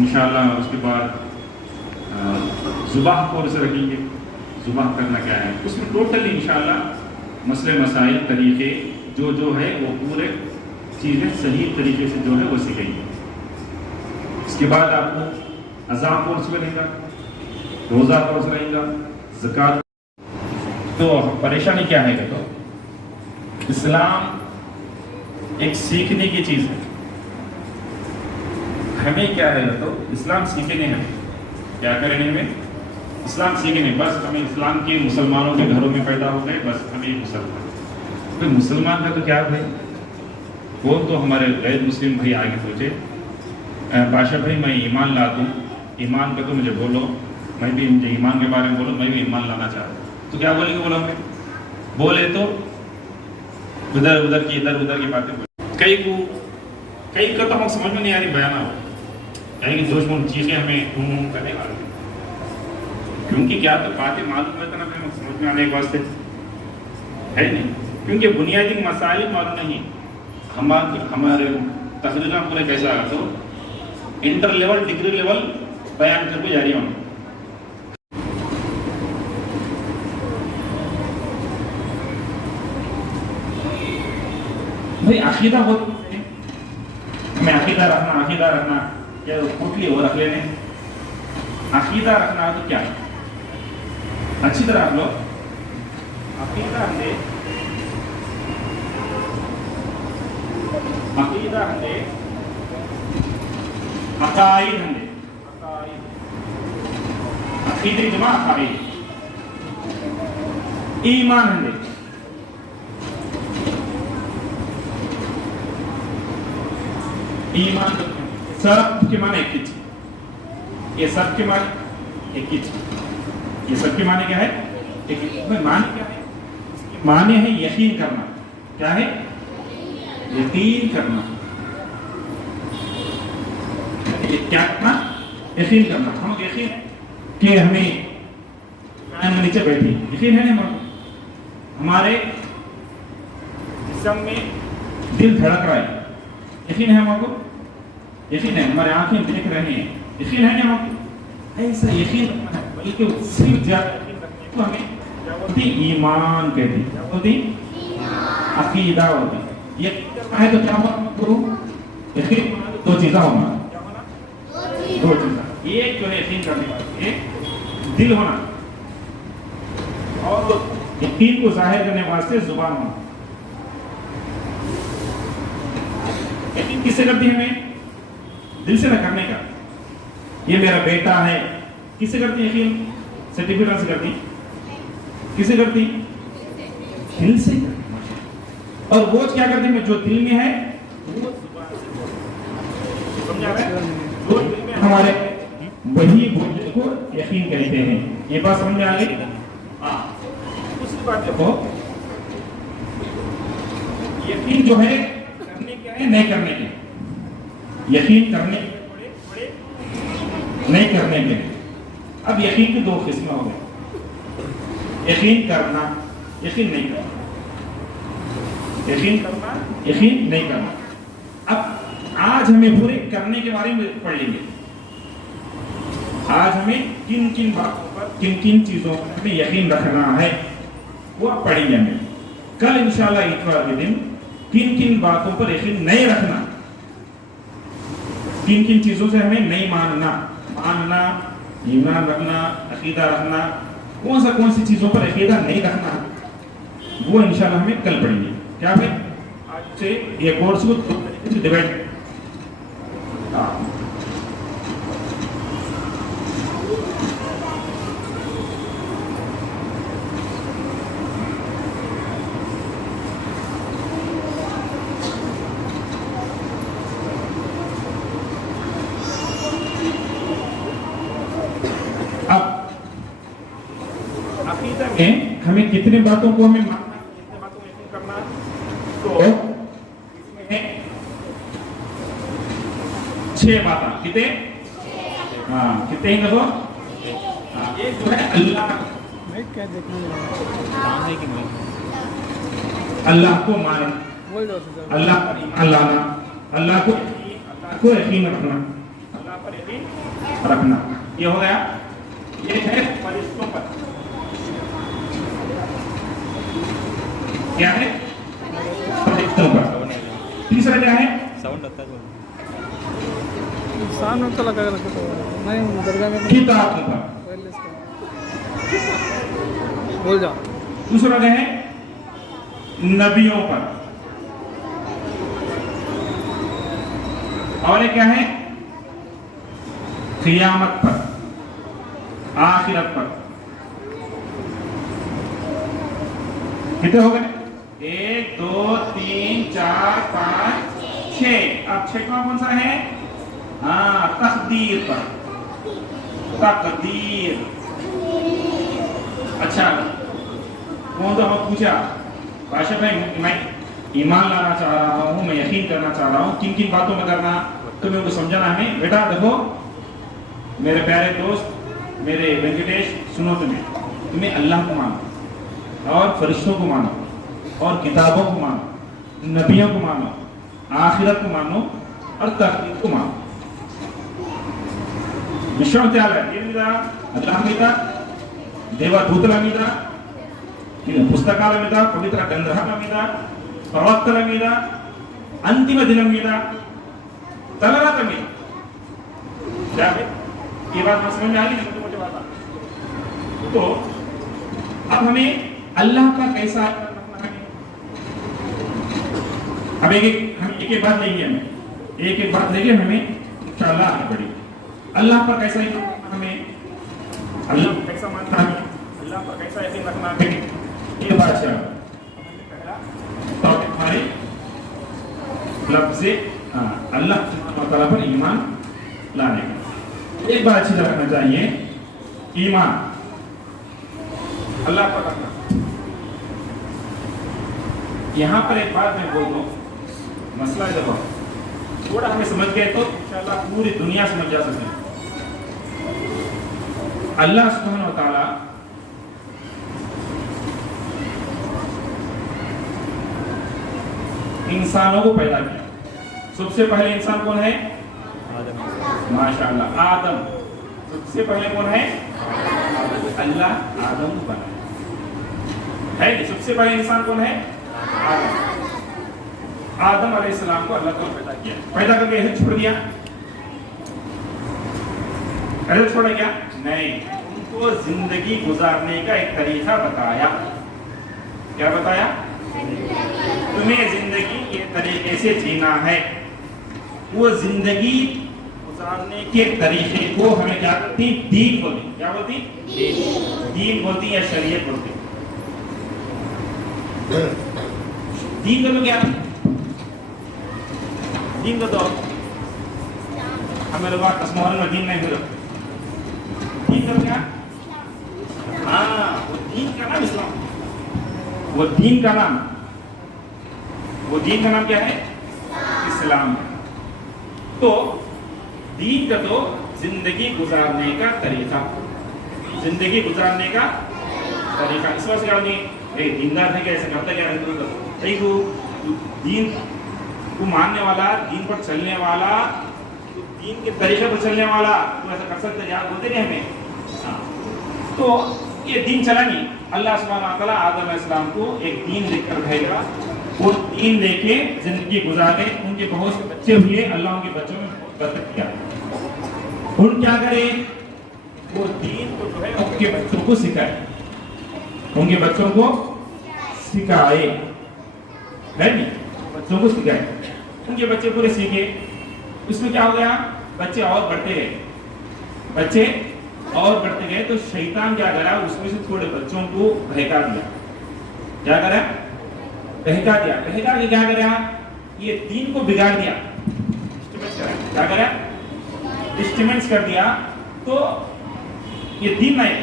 انشاءاللہ اس کے بعد ذبح کورس رکھیں گے، ذبح کرنا کیا ہے، اس میں ٹوٹلی انشاءاللہ مسئلے مسائل طریقے جو ہے وہ پورے چیزیں صحیح طریقے سے جو ہے وہ سکھیں گے۔ اس کے بعد آپ کو اذان کورس ملے گا، روزہ کورس رہے گا، زکوٰۃ۔ تو پریشانی کیا ہے کہ تو اسلام ایک سیکھنے کی چیز ہے، ہمیں کیا ہے تو اسلام سیکھنے ہیں، کیا کرنے میں اسلام سیکھنے، بس ہمیں اسلام کے مسلمانوں کے گھروں میں پیدا ہو گئے، بس ہمیں مسلمان، تو مسلمان کا تو کیا بھائی، وہ تو ہمارے غیر مسلم بھائی آگے پوچھے بادشاہ بھائی میں ایمان لا دوں، ایمان کا تو مجھے بولو، میں بھی مجھے ایمان کے بارے میں بولو، میں بھی ایمان لانا چاہتا ہوں، تو کیا بولیں گے، بولو ہمیں بولے تو ادھر ادھر کی باتیں بولے، کئی کا تو ہم سمجھ میں نہیں آ رہی بیان ہو، کہیں کہ جوش من چیزیں ہمیں کرنے والی، کیونکہ کیا تو باتیں معلوم ہے نا ہمیں سمجھ میں آنے کے واسطے ہے نہیں، کیونکہ بنیادی مسائل معلوم نہیں، ہمارے تقریرہ پورے کیسا ہے تو انٹر لیول ڈگری لیول بیان کر کے جاری ہونا۔ بھائی عقیدہ ہوتا ہے، ہمیں عقیدہ رکھنا کیا پوٹلی وہ رکھ لینے، عقیدہ رکھنا تو کیا اچھی طرح آپ لوگ عقیدہ ہمیں عقائد ہمیں عقیدہ جمع عقائد، ایمان ہمیں ایمان سب کے معنی ایک ہی چیز، یہ سب کے معنی ایک ہی چیز، یہ سب کے معنی کیا ہے، ایک ہی معنی کیا ہے، معنی ہے یقین کرنا، کیا ہے یقین کرنا، کیا کرنا یقین کرنا، ہم یقین کہ ہمیں نیچے بیٹھی یقین ہے نا، ہمارے جسم میں دل دھڑک رہا ہے، یقین ہے ہم کو، یقین ہے ہمارے آنکھیں دیکھ رہے ہیں، یقین ہے ہم کو، ایسا یقین رکھنا ہے، بلکہ صرف زیادہ یقین رکھنے کو ہمیں کیا بولتی ایمان کہتی، کیا بولتی عقیدہ ہوتی، یقین کرنا ہے تو کیا ہونا کرو، یقین دو چیزاں ہونا، کیا ہونا دو چیزاں، ایک جو ہے یقین کرنے والی، ایک دل ہونا، اور یقین کو ظاہر کرنے واسطے زبان ہونا۔ یقین کس سے کرتی ہے ہمیں، دل سے نہ کرنے کا، یہ میرا بیٹا ہے، کس سے کرتی یقین، سرٹیفکیٹ سے کرتی، کس سے کرتی، دل سے کرتی، اور وہ کیا کرتی ہے جو دل میں ہے وہ زبان سے سمجھا رہے ہیں، جو دل میں ہمارے وہی بولنے کو یقین کہتے ہیں، یہ بات سمجھ آ گئی، ہاں اس بات دیکھو، یقین جو ہے نہیں کرنے کے، یقین کرنے کے نہیں کرنے کے، اب یقین کی دو قسمیں ہو گئی، یقین کرنا، یقین نہیں کرنا، یقین کرنا، یقین نہیں کرنا۔ اب آج ہمیں پورے کرنے کے بارے میں پڑھ لیں گے، آج ہمیں کن کن باتوں پر، کن کن چیزوں پر ہمیں یقین رکھنا ہے وہ پڑھیں گے ہمیں، کل انشاءاللہ اتوار کے دن کن کن باتوں پر یقین نہیں رکھنا، کن کن چیزوں سے ہمیں نہیں ماننا، ایمان رکھنا، عقیدہ رکھنا، کون سی چیزوں پر عقیدہ نہیں رکھنا، وہ انشاءاللہ ہمیں کل پڑھیں گے، کیا بھائی آج سے یہ کورس کو دو طریقے سے ڈیوائڈ، ہمیں کتنے باتوں کو ہمیں ماننا، کتنے باتوں کو یقین کرنا، تو اس میں ہے 6 باتیں، کتنے، ہاں کتنے ہیں دیکھو، ایک جو ہے اللہ کو ماننا، اللہ پر ایمان لانا، اللہ کو یقین رکھنا، اللہ پر یقین رکھنا. یہ ہو گیا. یہ ہے فرشتوں پر. کیا ہے؟ فرشتوں پر. تیسرا کیا ہے؟ کتابوں پر. بول جاؤ. دوسرا کیا ہے؟ نبیوں پر. اور یہ کیا ہے؟ قیامت پر, آخرت پر. کتنے ہو گئے؟ 1 2 3 4 5 6. اب 6واں کون سا ہے؟ ہاں, تقدیر پر. تقدیر. اچھا, کون تو ہمیں پوچھا بادشاہ بھائی میں ایمان لانا چاہ رہا ہوں, میں یقین کرنا چاہ رہا ہوں, کن کن باتوں میں کرنا تمہیں ان کو سمجھانا ہمیں. بیٹا دیکھو میرے پیارے دوست, میرے وینکٹیش, سنو, تمہیں اللہ کو مانو اور فرشتوں کو مانو اور کتابوں کو مانو, نبیوں کو مانو, آخرت کو مانو اور تقدیر کو مانو. ವಿಶ್ವಾಮಿತ್ರ ಏನಿದ ಅಲ್ಲ మీద దేవదూతల మీద పుస్తకాల మీద పవిత్ర గ్రంథాల మీద ప్రవక్తల మీద अंतिम दिनों మీద तलरात में. क्या है ये बात समझ में आ गई? मोटे बात. तो अब हमें अल्लाह का कैसा रखना है. अब हम एक बात लेंगे, हमें एक बात लेंगे, हमें इंशाअल्लाह आगे बढ़ेंगे. अल्लाह पर कैसा यकीन रखना हमें, अल्लाह को कैसा मानना है, अल्लाह पर कैसा यकीन रखना है. ये बात है तो हमारे लफ्ज़ अल्लाह सुब्हानहू व तआला पर ईमान लाने का. एक बात अच्छी तरह रखना चाहिए, ईमान अल्लाह पर रखना. यहाँ पर एक बात मैं बोल दूं, मसला है देखो, थोड़ा हमें समझ गए तो इंशाअल्लाह पूरी दुनिया समझ जा सकती है. अल्लाह सुब्हानहू व तआला इंसानों को पैदा किया. सबसे पहले इंसान कौन है? माशाअल्लाह, आदम. सबसे पहले कौन है? अल्लाह आदम को बनाया है. सबसे पहले इंसान कौन है? आदम. आदम अलैहिस्सलाम को अल्लाह ताला पैदा किया. पैदा करके ऐसे छोड़ दिया? ऐसे छोड़ा क्या? नहीं, उनको जिंदगी गुजारने का एक तरीका बताया. क्या बताया? तुम्हें जिंदगी ये तरीके से जीना है. वो जिंदगी गुजारने के तरीके को हमें क्या बोलती? दीन बोलती. क्या बोलती? दीन बोलती या शरीयत बोलती. दीन तो क्या? दीन को तो हमें लोग कसमोहर में दीन नहीं मिला. दीन का क्या? हाँ, वो दीन का नाम इस्लाम. वो दीन का नाम क्या है? इस्लाम. तो दीन का तो जिंदगी गुजारने का तरीका, जिंदगी गुजारने का तरीका. इस वजह से क्या नहीं दीनदार है क्या, ऐसा करता क्या रहता है? तो दीन को मानने वाला, दीन पर चलने वाला, तो दीन के तरीके पर चलने वाला, तो ऐसा कर सकते याद होते नहीं हमें. तो ये दीन चला नहीं. अल्लाह सुब्हानहू व तआला आदम अलैहिस्सलाम को एक दीन देकर भेजा. वो दीन लेके जिंदगी गुजारे. उनके बहुत से बच्चे हुए, अल्लाह उनके बच्चों में बरकत किया. उन क्या करे? वो दीन को जो है उनके बच्चों को सिखाए, उनके बच्चों को सिखाए, है नहीं? बच्चों को सिखाए. उनके बच्चे पूरे सीखे. उसमें क्या हो गया? बच्चे और बढ़ते गए, बच्चे और बढ़ते गए. तो शैतान क्या करा? उसमें से थोड़े बच्चों को बहका दिया. क्या करा? बहका दिया. बहका के क्या करा? ये दीन को बिगाड़ दिया. क्या करा? डिस्टर्बेंस कर दिया. तो ये दीन नहीं,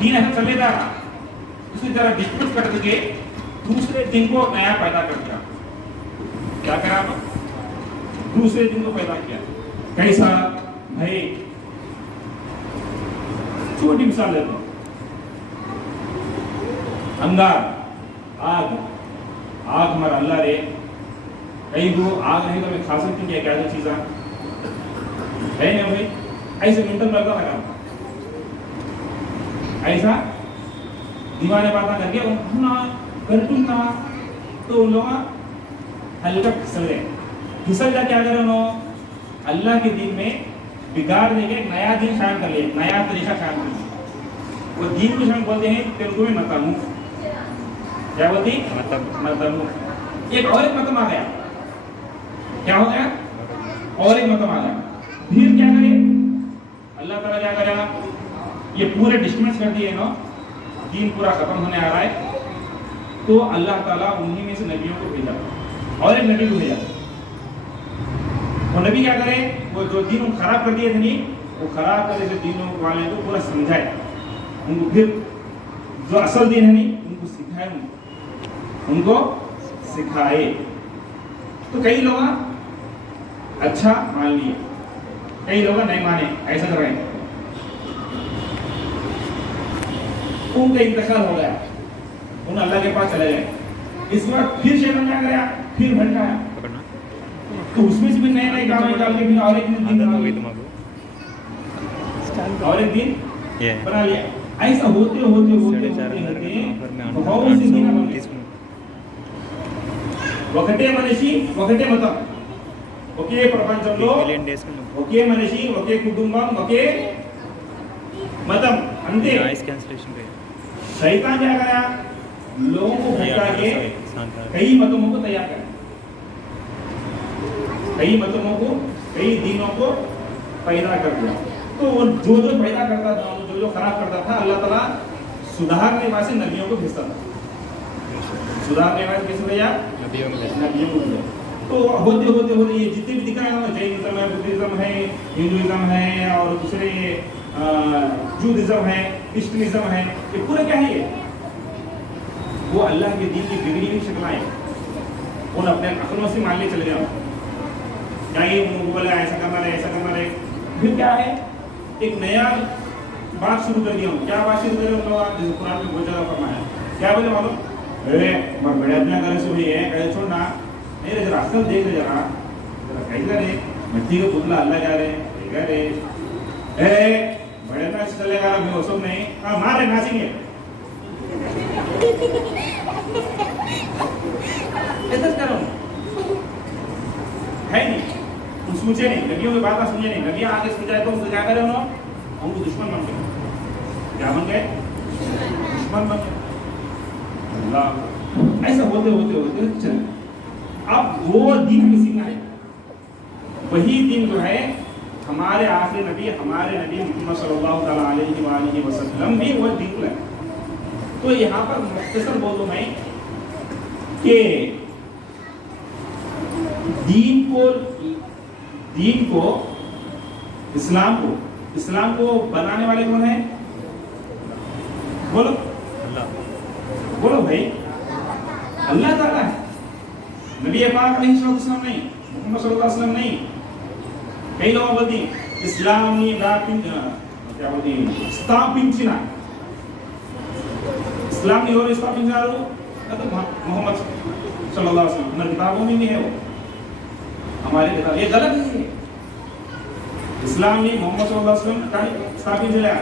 दीन ऐसा चले जा रहा. उसी तरह डिस्टर्बेंस कर के दूसरे दिन को नया पैदा कर दिया. क्या करा? दूसरे दिन को पैदा किया. कैसा भाई? छोटी मिसाल लेता हूं. अंगार, आग. आग हमारा अल्लाह रे. कहीं वो आग नहीं तो मैं खा सकती क्या? क्या चीज है? ہے نا بھائی ایسے منٹر لگتا لگا ایسا دیوانے باتیں کر کے کرٹون کا تو ان لوگ ہلکا پھسل گئے. پھسل جا کیا کرے انہوں اللہ کے دین میں بگاڑ دے کے نیا دین شامل کر لیا, نیا طریقہ شامل کر لیا. وہ دین کو شامل بولتے ہیں تیلگو میں متمو. کیا بولتی متمو. ایک اور ایک متم آ گیا. کیا ہو گیا اور ایک متم آ گیا. پھر کیا کرے اللہ تعالیٰ کیا کرے گا یہ پورے ڈسٹرمنٹس کر دیے نا دین پورا ختم ہونے آ رہا ہے تو اللہ تعالیٰ انہی میں سے نبیوں کو بھیجا اور ایک نبی کو بھیجا. وہ نبی کیا کرے وہ جو دین خراب کر دیے تھے نہیں وہ خراب کرے سے دینوں والے کو پورا سمجھائے ان کو پھر جو اصل دین ہے نہیں ان کو سکھائے ان کو سکھائے. تو کئی لوگ اچھا مان لیے کئی لوگ نہیں مانے ایسا کر رہے ہیں. ان کا انتقال ہو گیا ان اللہ کے پاس چلے گئے. اس وقت پھر شیطان کیا گیا پھر بھٹکایا تو اس میں سے بھی نئے نئے کام نکال کے پھر اور ایک دن بنا لیا. ایسا ہوتے ہوتے ہوتے بہت سی دن ఒకటే మనిషి ఒకటే మతం ఒకే ప్రపంచంలో ఒకే మనిషి ఒకే కుటుంబం ఒకే मतम अंते शैतान क्या करा लोगों को भटका के कई मतों को तैयार कर कई मतों को कई दीनों को पैदा कर दिया. तो वो जो जो पैदा करता था जो जो खराब करता था अल्लाह ताला सुधारने वाले नबियों को भेजता था. सुधारने वाले किस भैया नबियों को भेजा. तो होते होते होते ये जितने भी दिख रहे हैं जैनिज्म है बुद्धिज्म है हिंदुइज्म है और दूसरे जूदिज्म है क्रिश्चियनिज्म है ये पूरा क्या है वो अल्लाह के दीन की बिगड़ी हुई शक्लें हैं. उन अपने अकलों से मान ले चले जाओ क्या ये बोला ऐसा करना है. फिर क्या है एक नया बात शुरू कर दिया. क्या बात शुरू कर रहे हो जैसे कुरान में बहुत ज्यादा फरमाया क्या बोले मालूम अरे बड़े अपना करे से है कैसे छोड़ना नहीं रे जरा असल देख ले जरा कैसा रे मिट्टी का पुतला अल्लाह क्या रे अरे बड़े नाच चलेगा अभी वो सब नहीं हाँ मारे नाचेंगे ऐसा करो है नहीं तुम सोचे नहीं नबियों की बात सुनिए नहीं नबियाँ आगे सुझाए तो क्या करे उन्होंने उनको दुश्मन बन गए. क्या बन गए दुश्मन बन गए. अल्लाह ऐसा होते होते होते चले. अब वो दिन हमें सीखना है. वही दिन जो है हमारे आखिरी नबी मोहम्मद सल्लल्लाहु अलैहि वसल्लम भी वो दिन है. तो यहाँ पर मुख्तसर बोलूं मैं कि दीन को इस्लाम को बनाने वाले कौन है बोलो बोलो भाई अल्लाह ताला है. नबी पाक अलैहिस्सलाम नहीं मोहम्मद सल्लल्लाहु अलैहि वसल्लम नहीं. कई लोग बोलते इस्लाम नी क्या बोलते स्थापिंచిన इस्लाम नी और स्थापिంచారు तो मोहम्मद सल्लल्लाहु अलैहि वसल्लम हमारी किताबों में नहीं है वो हमारी किताब ये गलत है. इस्लाम नी मोहम्मद सल्लल्लाहु अलैहि वसल्लम కానీ స్థాపించలే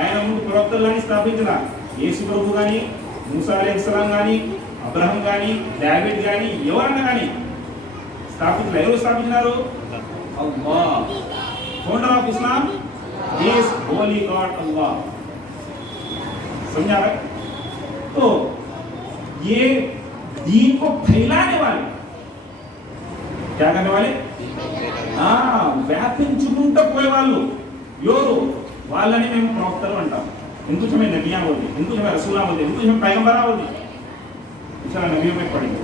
ఆయన ముందు ప్రవక్తలని స్థాపించలా. యేసు ప్రభు గాని మూసా అలైహిస్సలాం గాని అబ్రహాం గాని దావీద్ గాని ఎవరన్నా గాని స్థాపించలే. ఎవరు స్థాపించారు Allah. Founder of Islam is Holy God Allah. समझा रहे? तो ये दीन को फैलाने वाले क्या करने वाले వ్యాపించుకుంటూ పోయేవాళ్ళు ఎవరు వాళ్ళని మేము ప్రవక్తలు అంటాం. इनको हमें नबियाँ बोलते हैं, इनको हमें रसूला बोलते हैं, इनको हमें पैगंबरा बोलते हैं. इंशाअल्लाह नबियों में पढ़ेंगे.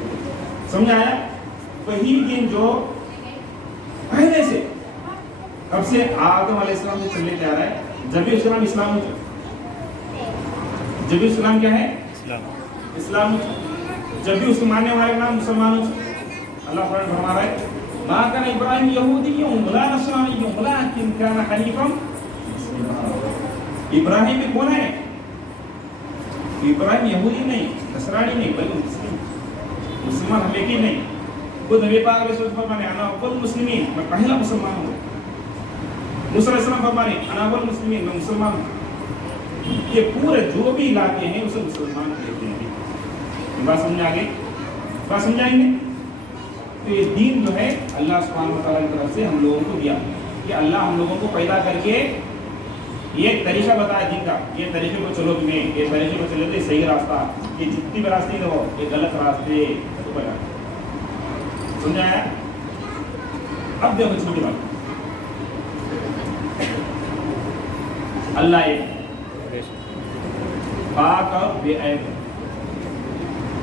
समझ आया? वही दिन जो पहले से कब से आदम अलैहिस्सलाम से चलने जा रहा है. जबी इस्लाम जबी इस्लाम क्या है इस्लाम. जब भी उसको मानने वाले नाम मुसलमानों अल्लाह फरमा रहा है मा कान इब्राहिम यहूदिय्युन वला नसरानिय्युन वलाकिन कान हनीफन. इब्राहिम में कौन है इब्राहिम यहूदी नहीं नसरानी नहीं बल्कि मुसलमान हम एक ही नहीं. वो नबी पाक अलैहि सल्लम ने आना कुल मुस्लिमीन मैं पहला मुसलमान हूँ. मुसलमान फरमाने अनावल मुस्लिमीन, मैं मुसलमान हूँ। ये पूरे जो भी इलाके हैं उसे मुसलमान कहते हैं। बात समझ आ गई? बात समझाएंगे? तो ये दीन जो है अल्लाह सुब्हानहू व तआला की तरफ से हम लोगों को दिया कि अल्लाह हम लोगों को पैदा करके ये तरीका बताया दीन का, ये तरीके को चलो तुम्हें, ये तरीके को चलो तो सही रास्ता, ये जितनी भी रास्ते हो ये गलत रास्ते समझाया। अब देखो छोटी बात, अल्लाह एक पाक और बेऐब,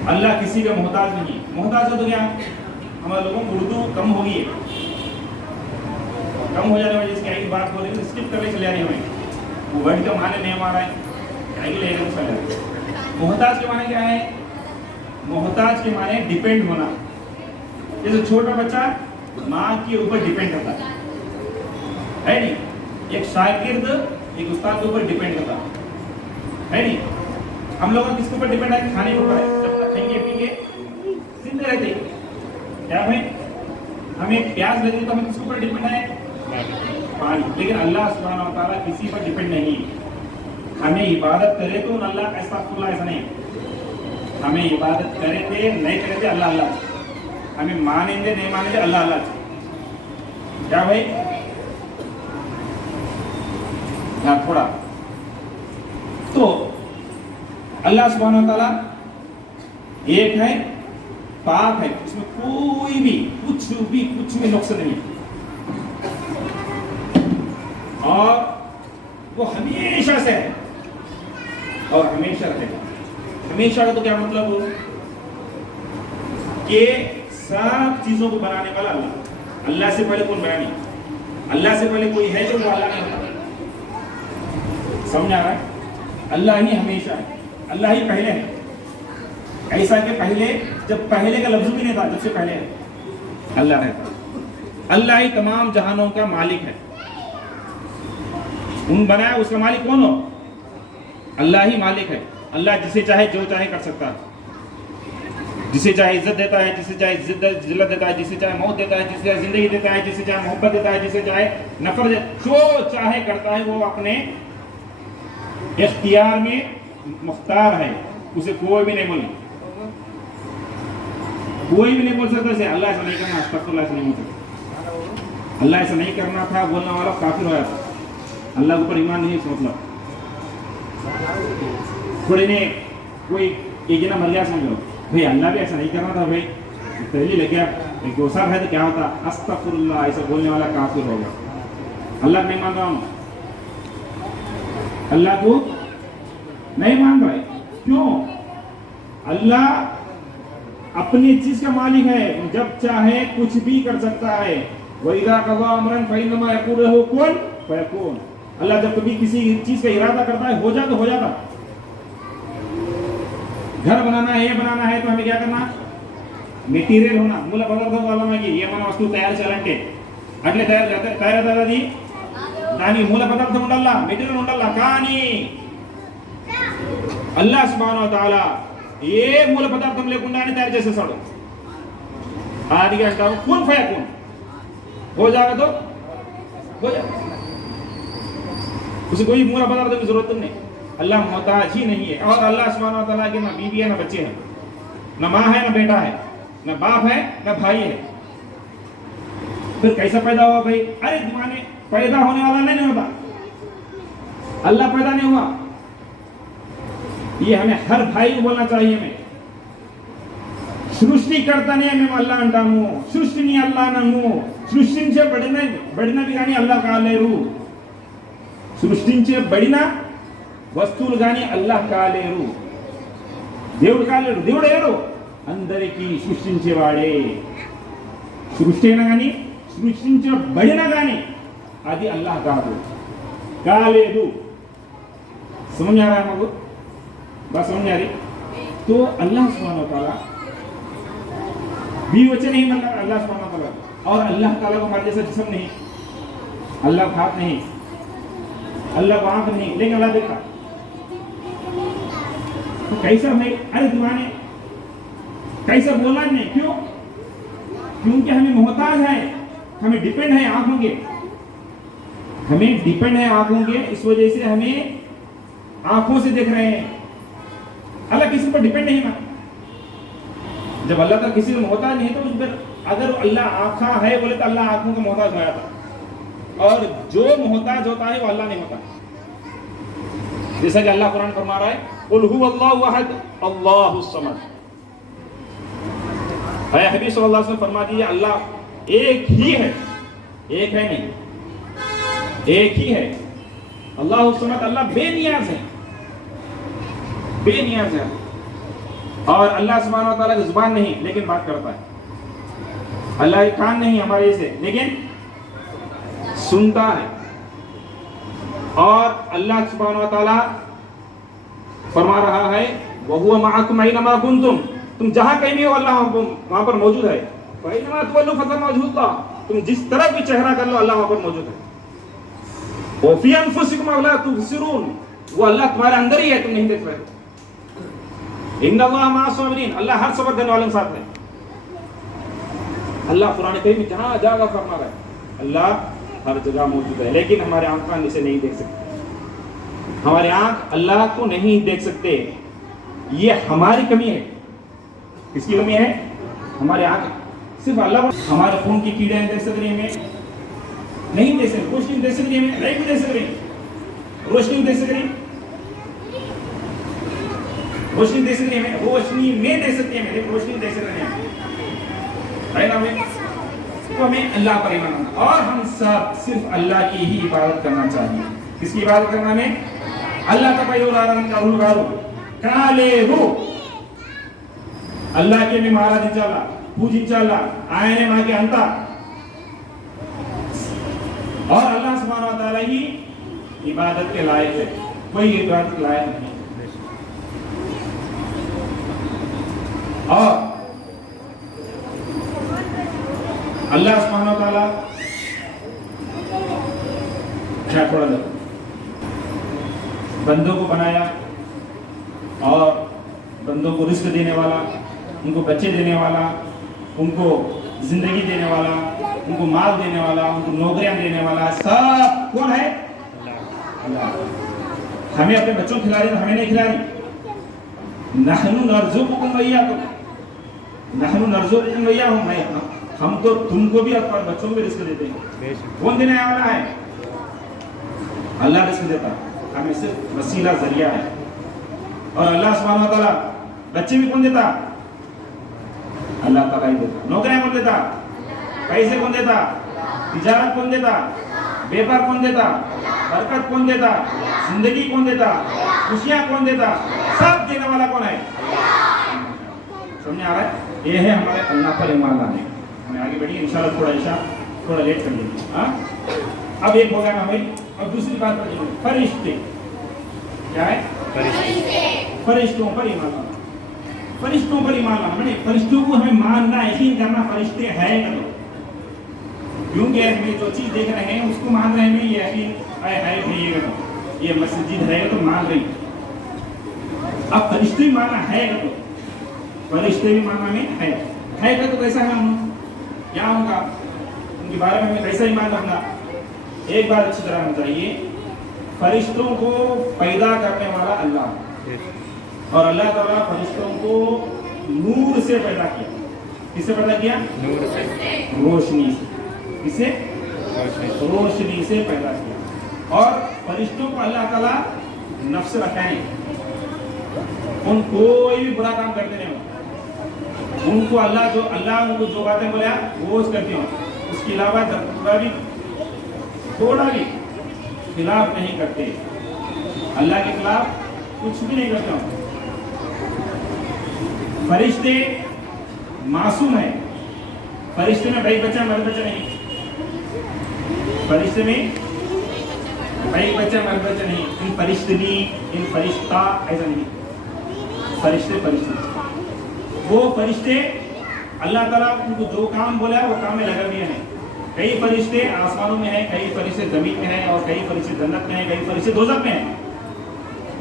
अल्लाह किसी का मोहताज नहीं। मोहताज हो तो क्या, हमारे लोगों को उर्दू कम होगी है, कम हो जाने वाली, इसकी आगे बात बोल रहे स्किप करके चले जाने हमें, वो वर्ड का माने नहीं हमारा है, आगे लेकर चले। मोहताज के माने क्या है? मोहताज के माने डिपेंड होना। जैसे छोटा बच्चा माँ के ऊपर डिपेंड करता है नहीं? एक शागिर्द एक उस्ताद के ऊपर डिपेंड करता है नहीं? हम लोग किसके ऊपर डिपेंड है? खाने के ऊपर है। जब तक खाएंगे पीएंगे जिंदे रहते क्या भाई? हमें प्यास लगी तो हमें किसके ऊपर डिपेंड है? पानी। लेकिन अल्लाह सुब्हानहू व तआला किसी पर डिपेंड नहीं। हमें इबादत करे तो अल्लाह का अस्तगफुरुल्लाह, ऐसा नहीं। हमें इबादत करे थे नहीं करे थे अल्लाह अल्लाह, हमें मानेंगे नहीं मानेंगे अल्लाह अल्लाह। क्या भाई? थोड़ा तो अल्लाह सुब्हानहू व तआला एक है, पाक है, उसमें कोई भी कुछ भी नुक्स नहीं, और वो हमेशा से है और हमेशा रहेगा। हमेशा का तो क्या मतलब हो कि सब चीजों को बनाने वाला अल्लाह। अल्लाह से पहले कोई बना नहीं, अल्लाह से पहले कोई है जो वो अल्लाह नहीं होता। समझ आ रहा है? अल्लाह ही हमेशा है, अल्लाह ही पहले है। ऐसा कि पहले जब पहले का लफ्ज भी नहीं था, जब से पहले है अल्लाह रहता। अल्लाह ही तमाम जहानों का मालिक है। उन बनाया उसका मालिक कौन हो? अल्लाह ही मालिक है। अल्लाह जिसे चाहे जो चाहे कर सकता है, जिसे चाहे इज्जत देता है, जिसे चाहे जिल्लत देता है, जिसे चाहे मौत देता है, जिसे चाहे जिंदगी देता है, जिसे चाहे मोहब्बत देता है, जिसे चाहे नफरत देता है, जो चाहे करता है। वो अपने इख्तियार में मुख्तार है, उसे कोई भी नहीं बोले, कोई भी नहीं बोल सकता से अल्लाह ऐसा नहीं करना, अस्तगफुरुल्लाह ऐसा नहीं बोल सकता। अल्लाह ऐसा नहीं करना था बोलने वाला काफिर हो जाता। अल्लाह के ऊपर ईमान नहीं है मतलब थोड़ी ने कोई एक जना मर गया समझ लो भाई अल्लाह भी ऐसा नहीं करना था भाई, पहले लगे आप एक गोसा है तो क्या होता? अस्तगफुरुल्लाह ऐसा बोलने वाला काफिर होगा। अल्लाह नहीं मान रहा हूँ, अल्लाह को नहीं मान रहा है। क्यों? अल्लाह अपनी चीज का मालिक है, जब चाहे कुछ भी कर सकता है। वइज़ा क़ज़ा अमरन फ़इन्नमा यक़ूलु लहू कुन फ़यकून। अल्लाह जब कभी किसी चीज का इरादा करता है हो जा तो हो जाता। घर बनाना है, ये बनाना है तो हमें क्या करना? మెటీరియల్ होना, मूल पदार्थ वाला में ये మన వస్తువు తయారు చేయాలంటే అట్లే తయారవుతుంది దాని మూల పదార్థం ఉండాలా, మెటీరియల్ ఉండాలా। కానీ అల్లాహ్ సుబ్హానహు వ తఆలా ఏ మూల పదార్థం లేకుండానే తయారు చేసేసాడు। ఆదిగా అంటారు కున్ ఫయకున్, हो जाएगा तो हो जाएगा, उसे कोई मूल पदार्थ की जरूरत नहीं। अल्लाह मोहताज ही नहीं है। और अल्लाह सुब्हानहु व तआला के ना बीवी है, ना बच्चे हैं, ना माँ है, ना बेटा है, ना बाप है, ना भाई है। फिर कैसा पैदा हुआ भाई? अरे दिमाने पैदा होने वाला नहीं होता, अल्लाह पैदा नहीं हुआ। ये हमें हर भाई को बोलना चाहिए। हमें సృష్టికర్తనే మేము అల్లా అంటాము, సృష్టిని అల్లా అనము। సృష్టించబడినవి కానీ అల్లా కాలేరు, సృష్టించబడిన వస్తువులు కానీ అల్లాహ్ కాలేరు, దేవుడు కాలేరు। దేవుడు ఎవరు? అందరికీ సృష్టించేవాడే। సృష్టి అయినా కానీ సృష్టించబడినా కానీ అది అల్లాహ్ కాదు, కాలేదు। समझ आ रहा है हमको? बात समझ आ रही? तो अल्लाह सुब्हानहु व तआला भी वचन नहीं मतलब अल्लाह सुब्हानहु व तआला, और अल्लाह ताला को हमारे जैसा जिस्म नहीं, अल्लाह को हाथ नहीं, अल्लाह को आंख नहीं, लेकिन अल्लाह देखा। तो कैसा भाई? अरे दीवाने कैसा बोलना नहीं? क्यों? क्योंकि हमें मोहताज है, हमें डिपेंड है आंखों के। ہمیں ڈیپینڈ ہے آنکھوں کے, اس وجہ سے ہمیں آنکھوں سے دیکھ رہے ہیں. اللہ کسی پر ڈیپینڈ نہیں نا. جب اللہ تعالیٰ کسی کو محتاج نہیں تو پھر اگر اللہ آنکھاں ہے بولے تو اللہ آنکھوں کا محتاج ہوا تھا, اور جو محتاج ہوتا ہے وہ اللہ نہیں ہوتا. جیسا کہ اللہ قرآن فرما رہا ہے قل هو اللہ احد اللہ الصمد. اے حبیب صلی اللہ علیہ وسلم فرما دیجیے اللہ ایک ہی ہے, ایک ہے نہیں, ایک ہی ہے. اللہ الصمد, اللہ بے نیاز ہے, بے نیاز ہے. اور اللہ سبحانہ و تعالیٰ کی زبان نہیں لیکن بات کرتا ہے. اللہ کے کان نہیں ہمارے جیسے لیکن سنتا ہے. اور اللہ سبحانہ و تعالیٰ فرما رہا ہے وَهُوَ مَعَكُمْ أَيْنَمَا كُنْتُمْ, تم جہاں کہیں بھی ہو اللہ وہاں پر موجود ہے. فَإِنَّمَا تُوَلُّوا فَثَمَّ وَجْهُ اللَّهِ, تم جس طرف بھی چہرہ کر لو اللہ وہاں پر موجود ہے. وَفِي أَنفُسِكُمْ أَفَلَا تُبْصِرُونَ, وہ اللہ تمہارے اندر ہی ہے, تم نہیں دیکھ رہے. إِنَّ اللَّهَ مَعَ الصَّابِرِينَ, اللہ ہر صبر کرنے والوں کے ساتھ ہے. اللہ قرآن کریم میں جہاں جگہ فرما رہا ہے اللہ ہر جگہ موجود ہے, لیکن ہمارے آنکھ اسے نہیں دیکھ سکتے. ہمارے آنکھ اللہ کو نہیں دیکھ سکتے. یہ ہماری کمی ہے. کس کی کمی ہے؟ ہمارے آنکھ. صرف اللہ ہمارے خون کی کیڑے دیکھ سک رہی ہیں, ہمیں نہیں دیکھ سکتے. روشنی دیکھ سک رہی ہے, ہمیں نہیں دیکھ سک رہی. روشنی دیکھ سک رہی, روشنی دیکھ سک رہی ہے, ہمیں روشنی میں دیکھ سکتے ہیں, ہمیں روشنی دیکھ سک رہے ہیں. تو ہمیں اللہ پر ایمان آنا, اور ہم سب صرف اللہ کی ہی عبادت کرنا چاہیے. کس کی عبادت کرنا ہمیں؟ اللہ کا اللہ کے میں مہاراج انشاءاللہ پوج انشاءاللہ آئے ماں کے انتا, اور اللہ سبحانہ و تعالیٰ ہی عبادت کے لائق ہے, کوئی عبادت کے لائق نہیں. اور اللہ سبحانہ و تعالیٰ کیا تھوڑا دیر بندوں کو بنایا, اور بندوں کو رزق دینے والا, ان کو بچے دینے والا, ان کو زندگی دینے والا, ان کو مال دینے والا, ان کو نوکریاں دینے والا, سب کون ہے؟ اللہ. ہمیں اپنے بچوں کو کھلا رہی تو ہمیں نہیں کھلا رہی. نحن نرزقکم وایاکم, نحن نرزقکم وایاہم, ہم تو تم کو بھی اور بچوں کو بھی رزق دیتے ہیں. کون دینے والا ہے؟ اللہ رزق دیتا ہے, ہمیں صرف وسیلہ ذریعہ ہے. اور اللہ سبحانہ و تعالیٰ بچے بھی کون دیتا؟ اللہ تعالیٰ ہی دیتا. نوکریاں کون دیتا؟ پیسے کون دیتا؟ تجارت کون دیتا؟ بیپار کون دیتا؟ برکت کون دیتا؟ زندگی کون دیتا؟ خوشیاں کون دیتا؟ سب دینے والا کون ہے؟ سمجھ آ رہا ہے؟ یہ ہے ہمارے اللہ پر ایمان لانے. ہمیں آگے بڑھیے انشاءاللہ, تھوڑا عشاء تھوڑا لیٹ کر لیجیے. اب ایک ہو گیا نا بھائی. اور دوسری بات پر فرشتے کیا ہے؟ فرشتوں پر ایمان لانا. فرشتوں پر ایمان لانا, فرشتوں کو ہمیں ماننا, یقین کرنا فرشتے ہیں نا, کیونکہ ہمیں جو چیز دیکھ رہے ہیں اس کو مان رہے ہیں. یہ یقین ہے, یہ مسجد ہے تو مان رہی. اب فرشتے ماننا ہے تو فرشتے بھی ماننا میں ہے تو کیسا ہے کیا ہوگا ان کے بارے میں ہمیں کیسا ایمان رکھنا. ایک بات اچھی طرح ہونا چاہیے, فرشتوں کو پیدا کرنے والا اللہ, اور اللہ تعالیٰ فرشتوں کو نور سے پیدا کیا. کس سے پیدا کیا؟ نور سے, روشنی سے. کس سے؟ روشنی سے پیدا کیا. اور فرشتوں کو اللہ تعالیٰ نفس رکھا نہیں, ان کوئی بھی برا کام کرتے نہیں ہو. ان کو اللہ ان کو جو باتیں بولے وہ کرتے ہوں, اس کے علاوہ تھوڑا بھی خلاف نہیں کرتے. اللہ کے خلاف کچھ بھی نہیں کرتے ہوں. فرشتے معصوم ہیں. فرشتے میں بھائی بچہ مرد بچہ نہیں. فرشتے میں بھائی بچہ مرد بچہ نہیں. ان فرشتنی ان فرشتہ ایسا نہیں. فرشتے وہ فرشتے اللہ تعالیٰ ان کو جو کام بولا ہے وہ کام میں لگا دیے ہیں. کئی فرشتے آسمانوں میں ہیں, کئی فرشتے زمین میں ہیں, اور کئی فرشتے جنت میں ہیں, کئی فرشتے دوزخ میں ہیں,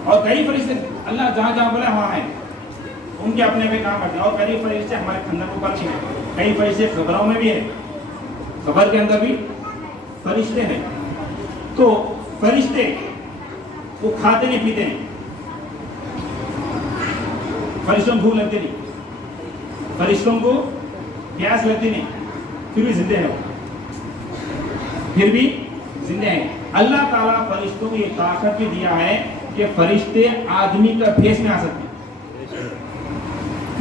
اور کئی فرشتے اللہ جہاں جہاں بولا وہاں ہیں. ان کے اپنے کام کرتے ہیں. اور کئی فرشتے ہمارے خاندان کو پرچی ہیں. کئی فرشتے خبروں میں بھی ہیں, خبر کے اندر بھی فرشتے ہیں. تو فرشتے وہ کھاتے نہیں پیتے نہیں, فرشتوں کو بھوک لگتی نہیں, فرشتوں کو پیاس لگتی نہیں, پھر بھی زندے ہیں وہ, پھر بھی زندے ہیں. اللہ تعالیٰ فرشتوں کو یہ طاقت بھی دیا ہے کہ فرشتے آدمی کا بھیس میں آ سکتے ہیں.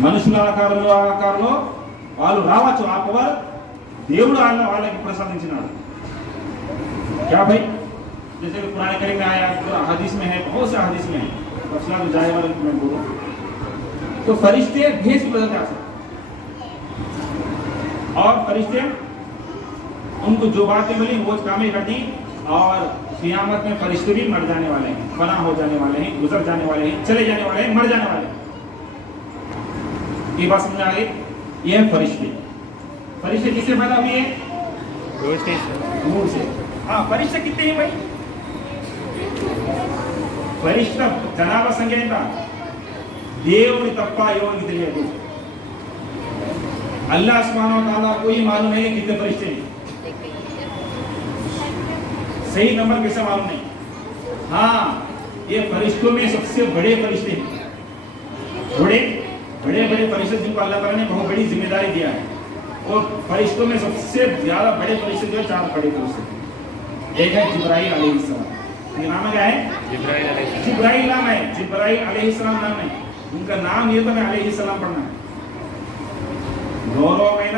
మనుషుల ఆకారంలో వాళ్ళు రావచ్చు. ఆ పవర్ దేవుడు వాళ్ళకి ప్రసాదించినాడు. क्या भाई, जैसे कि पुराने करीम में आया, हदीस में है, बहुत से हदीस में है, मसला तो जाए वाले मैं बोलूं तो फरिश्ते भेष बदलते आ सकते, और फरिश्ते उनको जो बातें मिली वो कामें करती, और क़यामत में फरिश्ते भी मर जाने वाले हैं, फना हो जाने वाले हैं, गुजर जाने वाले हैं, चले जाने वाले हैं, मर जाने वाले हैं. ये बात समझ आ गई. ये है फरिश्ते. फरिश्ते किससे पैदा हुए हैं? नूर से. हाँ, फरिश्ते कितने हैं भाई? फरिश्ता जनाब संख्या ఎంత? దేవుని తప్ప ఎవరికి తెలియదు. अल्लाह सुब्हानहू व तआला को ही मालूम है कितने फरिश्ते हैं. सही नंबर कैसे मालूम नहीं. हाँ, ये फरिश्तों में सबसे बड़े फरिश्ते हैं. बड़े फरिश्ते जिनको अल्लाह ताला ने बहुत बड़ी जिम्मेदारी दिया है. और फरिश्तों में सबसे ज्यादा बड़े फरिश्ते जो है 4 बड़े फरिश्ते. एक है जिब्राइल अलैहिस्सलाम. ये नाम क्या है? जिब्राइल नाम है. जिब्राइल अलैहिस्सलाम नाम है. उनका नाम ये तो मैं अलैहिस्सलाम पढ़ना है. గౌరవమైన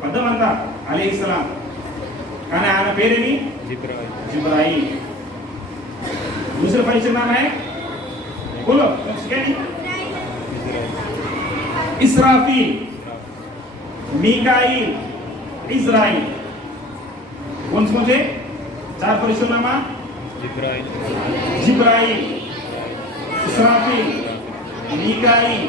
పదం అంతా అలైహిస్సలాం, కానీ ఆయన పేరేమి? जिब्राइल. दूसरे फरिश्ते नाम है, बोलो इसराफील, मीकाईल, इज़राइल. कौन से मुझे 4 फरिश्तों नाम? जिब्राइल, इसराफील, मीकाईल,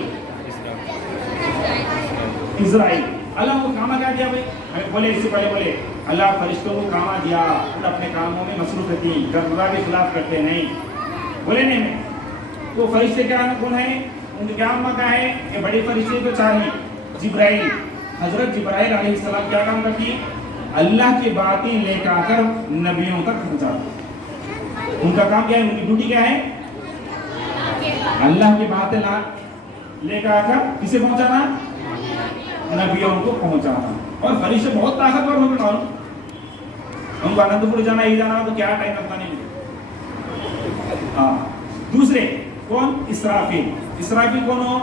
इज़राइल. अल्लाह को कामा क्या दिया भाई? हमें बोले, इससे पहले बोले अल्लाह फरिश्तों को कामा दिया, अपने कामों में मसरूफ रहती, गर्रा के खिलाफ करते नहीं, बोले नहीं. तो फरिश्ते क्या कौन है? उनके क्या क्या है? ये बड़े फरिश्ते तो 4 हैं. जिब्राइल, हजरत जिब्राइल अलैहिस्सलाम क्या काम करती है? अल्लाह की बातें लेकर आकर नबियों तक पहुंचाते. उनका काम क्या है? उनकी ड्यूटी क्या है? अल्लाह की बातें लेकर आकर किसे पहुंचाना? नबियों को पहुंचाना. और फरिश्ते बहुत ताकतवर होंगे ना, उनको अनंतपुर जाना, ये जाना तो क्या टाइम लगता नहीं. हाँ, दूसरे कौन? इसराफील. इसराफील कौन हो?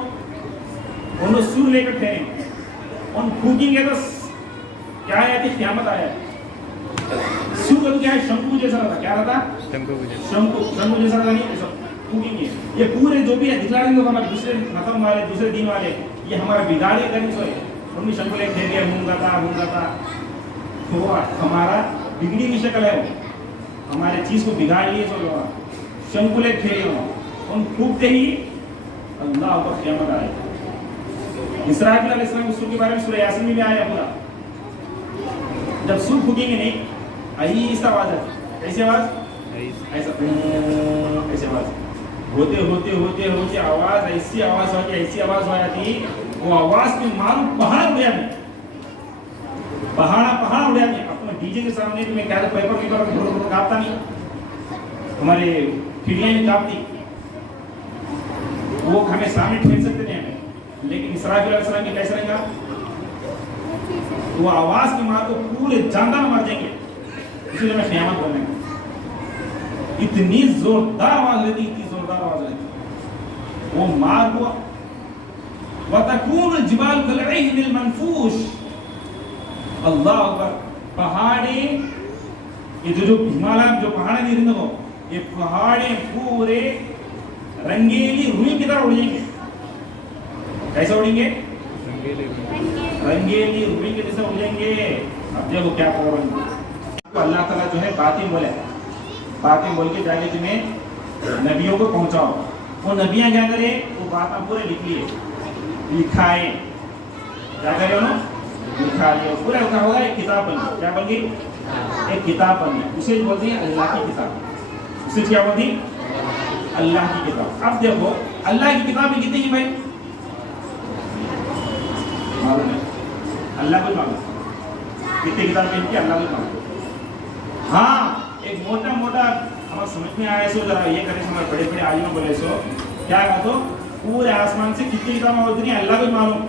उन्होंने सुर लेकर ठहरे, उन फूकेंगे तो क्या है कि क़यामत आया. सुर तो क्या है? शंकु जैसा रहता. क्या रहता? शंकु जैसा रहता. नहीं फूकेंगे. ये पूरे जो भी है दिखला देंगे हमारे दूसरे मतलब वाले, दूसरे दिन वाले, ये हमारा बिगाड़े करनी सोए. उनकी शंकु लेकर ठहर गया, मूंगा तो हमारा बिगड़ी की शक्ल है. वो हमारे चीज को बिगाड़ लिए सो शंकु लेकर ठहरे हो. उन फूकते ही अल्लाह का क़यामत आएगा. इसराफील अलैहिस्सलाम के सूर के बारे में सूरह यासीन में आया पूरा. जब सूर फूकेंगे नहीं, ऐसा आवाज है. कैसी आवाज? ऐसा ऐसी आवाज. होते आवाज ऐसी आवाज हो जाती, वो आवाज की मालूम पहाड़ उड़ जाती. पहाड़ उड़ जाती. अपने डीजे के सामने तो मैं क्या पेपर कांपता नहीं, हमारे खिड़कियां नहीं कांपती, वो हमें सामने ठेल सकते नहीं हमें. लेकिन इसराफील अलैहिस्सलाम की कैसा रहेगा? वो आवाज की मार को पूरे जानदार मर जाएंगे. इसलिए मैं क़यामत बोलेंगे. इतनी जोरदार आवाज रहती, वो मार को वतकून जिबाल कलईहिल मनफूश. अल्लाह अकबर. पहाड़े, ये जो हिमालय जो पहाड़ नहीं रहते वो, ये पहाड़े पूरे रंगीली रुई की तरह उड़ जाएंगे. कैसे उड़ेंगे? रंगीली रुई की तरह उड़ जाएंगे. अब देखो क्या करोगे. अल्लाह ताला जो है बातें बोल के जाके तुम्हें नबियों को पहुंचाओ. वो नबियां क्या करे? वो बातें पूरे लिखाए. क्या करे उन्होंने? लिखा लिया. पूरा लिखा होगा, एक किताब बन गई. क्या बन गई? एक किताब बन गई. उसे बोलते हैं अल्लाह की किताब. उसे क्या बोलती? अल्लाह की किताब. अब देखो अल्लाह की किताब में कितनी है भाई? मालूम है? अल्लाह को मालूम कितनी किताब में? अल्लाह को मालूम. हाँ, एक मोटा तुम्हारा समझ में आया सो जरा ये करे हमारे बड़े बड़े आलिम बोले सो क्या कहा तो पूरे आसमान से कितनी किताबें होती हैं अल्लाह को मालूम,